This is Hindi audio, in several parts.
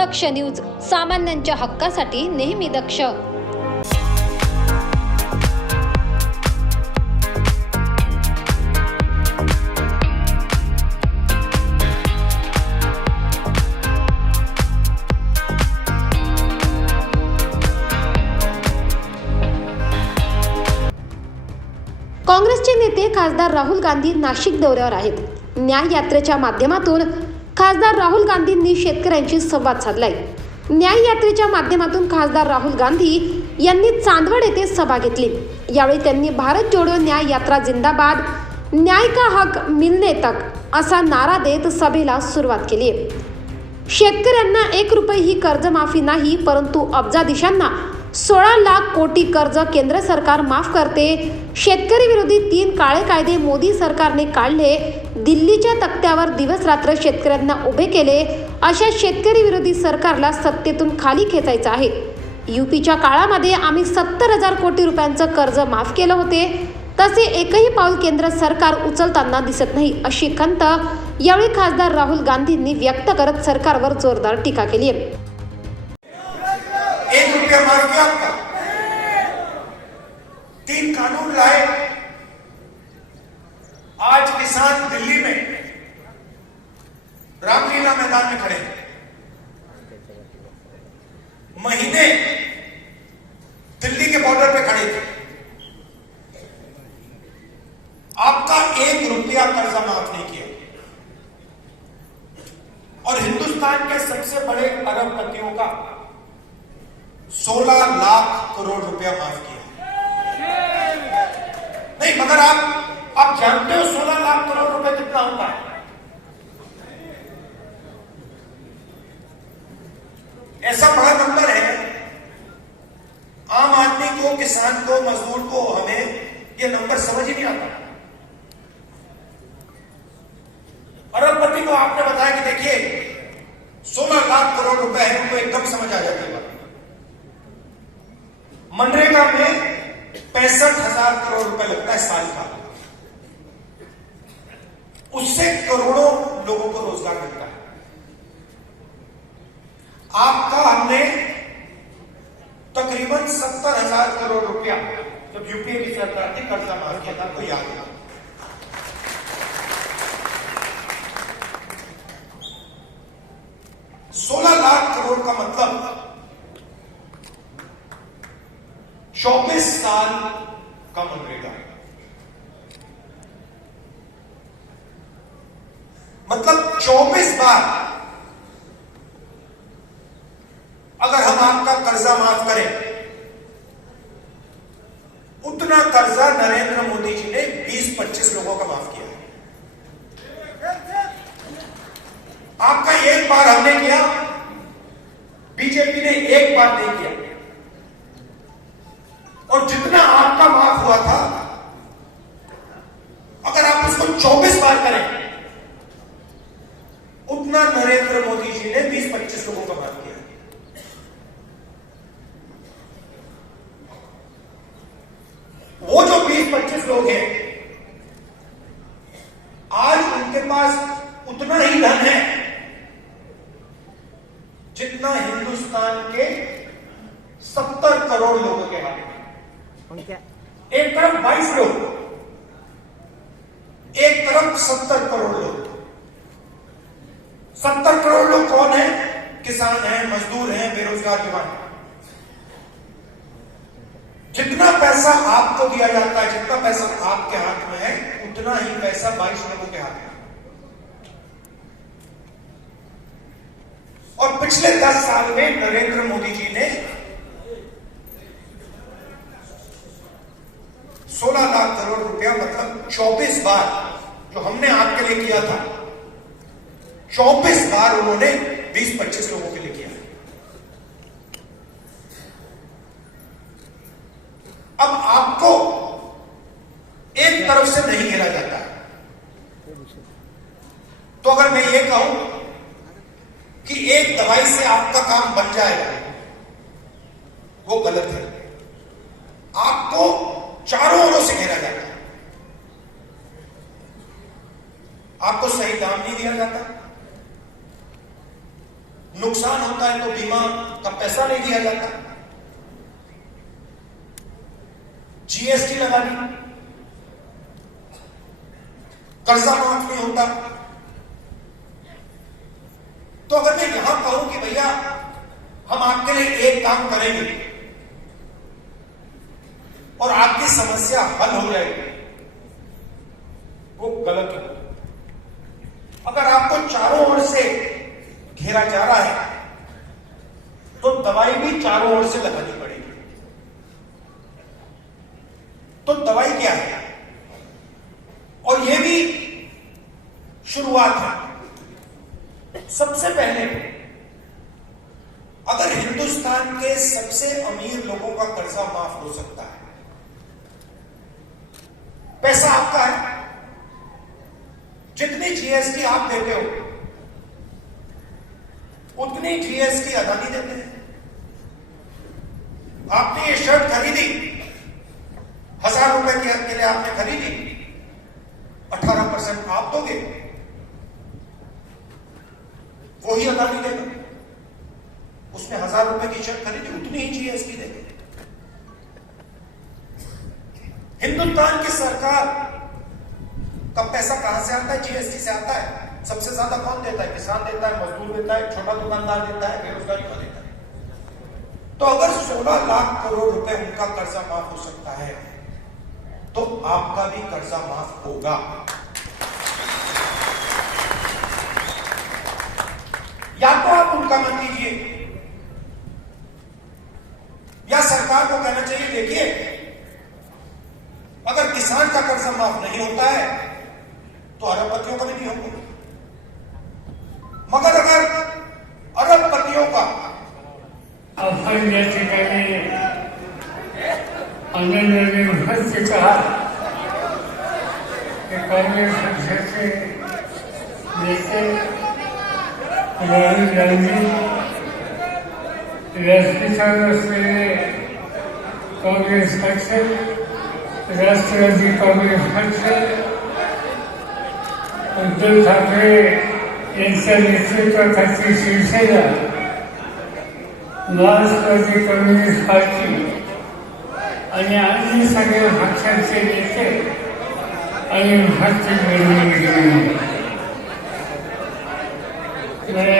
दक्ष न्यूज, सामान्यांच्या हक्कासाठी नेहमी दक्ष. काँग्रेसचे नेते खासदार राहुल गांधी नाशिक दौऱ्यावर आहेत. न्याय यात्रेच्या माध्यमातून खासदार राहुल गांधींनी शेतकऱ्यांशी संवाद साधलाय. न्याय यात्रेच्या माध्यमातून खासदार राहुल गांधी यांनी चांदवड येथे सभा घेतली. यावेळी त्यांनी भारत जोडो न्याय यात्रा जिंदाबाद, न्याय का हक मिलने तक असा नारा देत सभेला सुरुवात केली. शेतकऱ्यांना 1 रुपये ही कर्जमाफी नाही, परंतु अब्जाधीशांना 16 लाख कोटी कर्ज केंद्र सरकार माफ करते. शेतकरी विरोधी 3 काळे कायदे मोदी सरकारने काढले. दिल्लीच्या तख्त्यावर दिवस रात्र शेतकऱ्यांना उभे केले. अशा शेतकरी विरोधी सरकारला सत्तेतून खाली खेचायचं आहे. यूपीच्या काळामध्ये आम्ही 70,000 कोटी रुपयांचं कर्ज माफ केलं होते, तसे एकही पाऊल केंद्र सरकार उचलताना दिसत नाही, अशी खंत यावेळी खासदार राहुल गांधींनी व्यक्त करत सरकारवर जोरदार टीका केली आहे. 1 रुपया माफ किया आपका, 3 कानून लाए. आज किसान दिल्ली में रामलीला मैदान में खड़े, महीने दिल्ली के बॉर्डर पे खड़े थे. आपका 1 रुपया कर्जा माफ नहीं किया और हिंदुस्तान के सबसे बड़े अरबपतियों का 16 लाख करोड़ रुपया माफ किया. नहीं, मगर आप जानते हो 16 लाख करोड़ रुपए कितना होता है? ऐसा बड़ा नंबर है. आम आदमी को, किसान को, मजदूर को, हमें ये नंबर समझ ही नहीं आता. अरबपति को आपने बताया कि देखिए 16 लाख करोड़ रुपए है, उनको एकदम समझ आ जाती है. मनरेगा में 65,000 करोड़ रुपए लगता है साल का, उससे करोड़ों लोगों को रोजगार मिलता है. आपका हमने तकरीबन 70,000 करोड़ रुपया जब यूपीए की सरकार थी कर्जा माफ किया था, आपको याद है? ₹16 लाख करोड़ का मतलब 24 साल का मनरेगा, मतलब 24 बार अगर हम आपका कर्जा माफ करें, उतना कर्जा नरेंद्र मोदी जी ने 20-25 लोगों का माफ किया है. आपका 1 बार हमने किया, बीजेपी ने 1 बार नहीं किया. और जितना आपका माफ हुआ था, अगर आप उसको 24 बार करें, उतना नरेंद्र मोदी जी ने 20-25 लोगों का माफ किया. वो जो 20-25 लोग हैं, आज उनके पास उतना ही धन है जितना हिंदुस्तान के 70 करोड़ लोगों के हाथ में. एक तरफ 22 लोग, एक तरफ 70 करोड़ लोग. 70 करोड़ लोग कौन है? किसान हैं, मजदूर हैं, बेरोजगार युवा हैं. जितना पैसा आपको दिया जाता है, जितना पैसा आपके हाथ में है, उतना ही पैसा 22 लोगों के हाथ में. और पिछले 10 साल में नरेंद्र मोदी जी ने 16 लाख करोड़ रुपया, मतलब 24 बार जो हमने आपके लिए किया था, 24 बार उन्होंने 20-25 लोगों के लिए किया. अब आपको एक तरफ से नहीं घेरा जाता है. तो अगर मैं ये कहूं कि एक दवाई से आपका काम बन जाएगा, वो गलत है. आपको चारों ओरों से घेरा जाता है. आपको सही दाम नहीं दिया जाता, नुकसान होता है तो बीमा का पैसा नहीं दिया जाता, जीएसटी लगा दी, कर्जा माफ नहीं होता। तो अगर मैं यहां कहूं कि भैया हम आपके लिए एक काम करेंगे और आपकी समस्या हल हो जाएगी, वो गलत है। अगर आपको चारों ओर से घेरा जा रहा है तो दवाई भी चारों ओर से लगानी पड़ेगी। तो दवाई क्या है? और यह भी शुरुआत है। सबसे पहले अगर हिंदुस्तान के सबसे अमीर लोगों का कर्जा माफ हो सकता है, पैसा आपका है, जितनी जीएसटी आप देते हो उतनी जीएसटी अदानी देते हैं। आपने ये शर्ट खरीदी, 1000 रुपए के लिए आपने खरीदी, 18% आप दोगे, वही अदानी देगा। उसने 1000 रुपए की शर्ट खरीदी, उतनी ही जीएसटी देगा। हिंदुस्तान की सरकार का पैसा कहां से आता है? जीएसटी से आता है। सबसे ज्यादा कौन देता है? किसान देता है, मजदूर देता है, छोटा दुकानदार देता है, बेरोजगारी का देता है। तो अगर 16 लाख करोड़ रुपए उनका कर्जा माफ हो सकता है तो आपका भी कर्जा माफ होगा। या तो आप उनका मत लीजिए, या सरकार को कहना चाहिए देखिए अगर किसान का कर्जा माफ नहीं होता है तो अरबपतियों का भी नहीं होगा। मगर अगर अरबपतियों का अपन याचिकाने आनंद भट्ट से कहा कि कांग्रेस पक्ष से नेता राहुल गांधी राष्ट्रीय कांग्रेस में कांग्रेस पक्ष, राष्ट्रवादी कांग्रेस पक्ष, उद्धव ठाकरे यांच्या नेतृत्वाखाली शिवसेना, राष्ट्रवादी कम्युनिस्ट पार्टी आणि अन्य सगळ्या पक्षांचे नेते आणि भारतीय निर्णय घेतले। मैं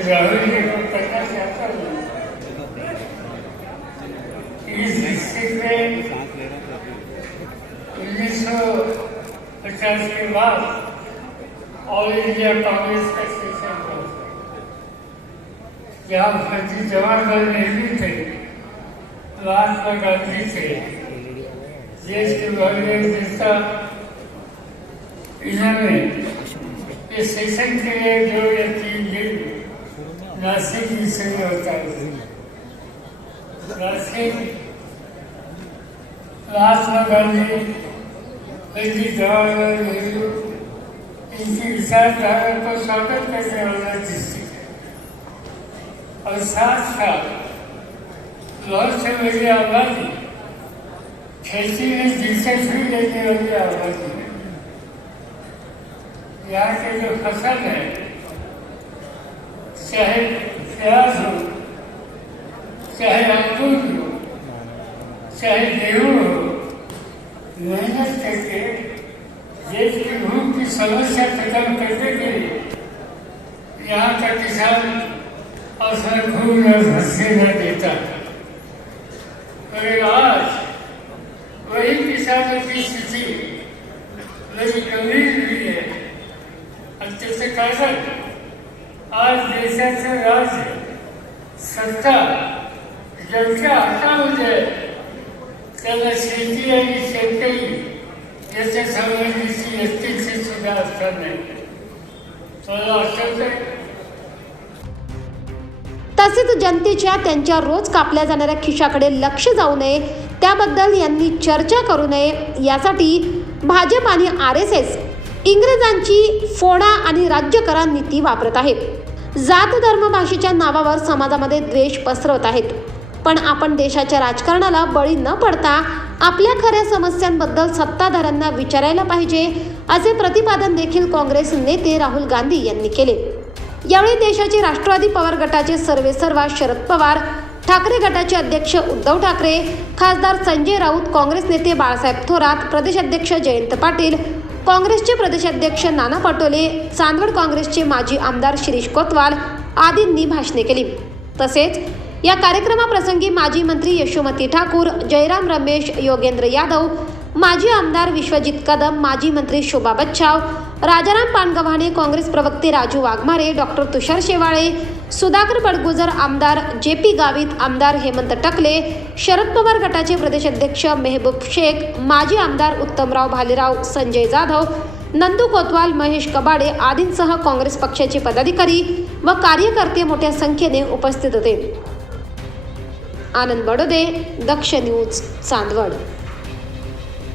राहुल जी को कहना चाहता हूँ इस डिस्ट्रिक्ट में 1950 के बाद ऑल इंडिया कांग्रेस का सेशन हुआ, जहाँ पंडित जवाहरलाल नेहरू थे, महात्मा गांधी थे, देश के बड़े नेता। इन्होंने इस सेशन के लिए 2 या 3 दिन नासिक से होता है। नासिक महात्मा गांधी, पंडित जवाहरलाल नेहरू, इनकी विचारधारा को स्वागत करने वाला डिस्ट्रिक्ट है। और साथ साथ बहुत से बड़ी आबादी, खेती में दिलचस्पी लेने वाली आबादी है। यहाँ के जो फसल है, चाहे प्याज हो, चाहे अंगूर हो, चाहे गेहूं हो, मेहनत करके देश की भूख की समस्या खत्म करने के लिए यहाँ का किसान असर खूब न देता है। मगर आज वही किसानों की स्थिति बड़ी गंभीर हुई है। अत्यंत कारण आज देशाचं राज्य सत्ता ज्यांच्या हातामध्ये त्याला शेती आणि शेतकरी याच्या संबंधीची अस्तित्व सुद्धा असणार नाही। मला आठवत आहे तसेच जनतेच्या त्यांच्या रोज कापल्या जाणाऱ्या खिशाकडे लक्ष जाऊ नये, त्याबद्दल यांनी चर्चा करू नये, यासाठी भाजप आणि RSS इंग्रजांची फोडा आणि राज्य करा नीती वापरत आहेत। जात धर्म भाषेच्या नावावर समाजामध्ये द्वेष पसरवत आहेत। पण आपण देशाच्या राजकारणाला बळी न पडता आपल्या खऱ्या समस्यांबद्दल सत्ताधाऱ्यांना विचारायला पाहिजे, असे प्रतिपादन देखील काँग्रेस नेते राहुल गांधी यांनी केले। यावेळी देशाचे राष्ट्रवादी पवार गटाचे सर्वेसर्वा शरद पवार, ठाकरे गटाचे अध्यक्ष उद्धव ठाकरे, खासदार संजय राऊत, काँग्रेस नेते बाळासाहेब थोरात, प्रदेशाध्यक्ष जयंत पाटील, काँग्रेसचे प्रदेशाध्यक्ष नाना पटोले, चांदवड काँग्रेसचे माजी आमदार शिरीष कोतवाल आदींनी भाषणे केली। तसेच या कार्यक्रमाप्रसंगी माजी मंत्री यशोमती ठाकूर, जयराम रमेश, योगेंद्र यादव, माजी आमदार विश्वजित कदम, माजी मंत्री शोभा बच्छाव, राजाराम पानगव्हाणे, काँग्रेस प्रवक्ते राजू वाघमारे, डॉक्टर तुषार शेवाळे, सुधाकर बडगुजर, आमदार JP गावित, आमदार हेमंत टकले, शरद पवार गटाचे प्रदेशाध्यक्ष मेहबूब शेख, माजी आमदार उत्तमराव भालेराव, संजय जाधव, नंदू कोतवाल, महेश कबाडे आदींसह काँग्रेस पक्षाचे पदाधिकारी व कार्यकर्ते मोठ्या संख्येने उपस्थित होते। आनंद बडोदे, दक्ष न्यूज, चांदवड।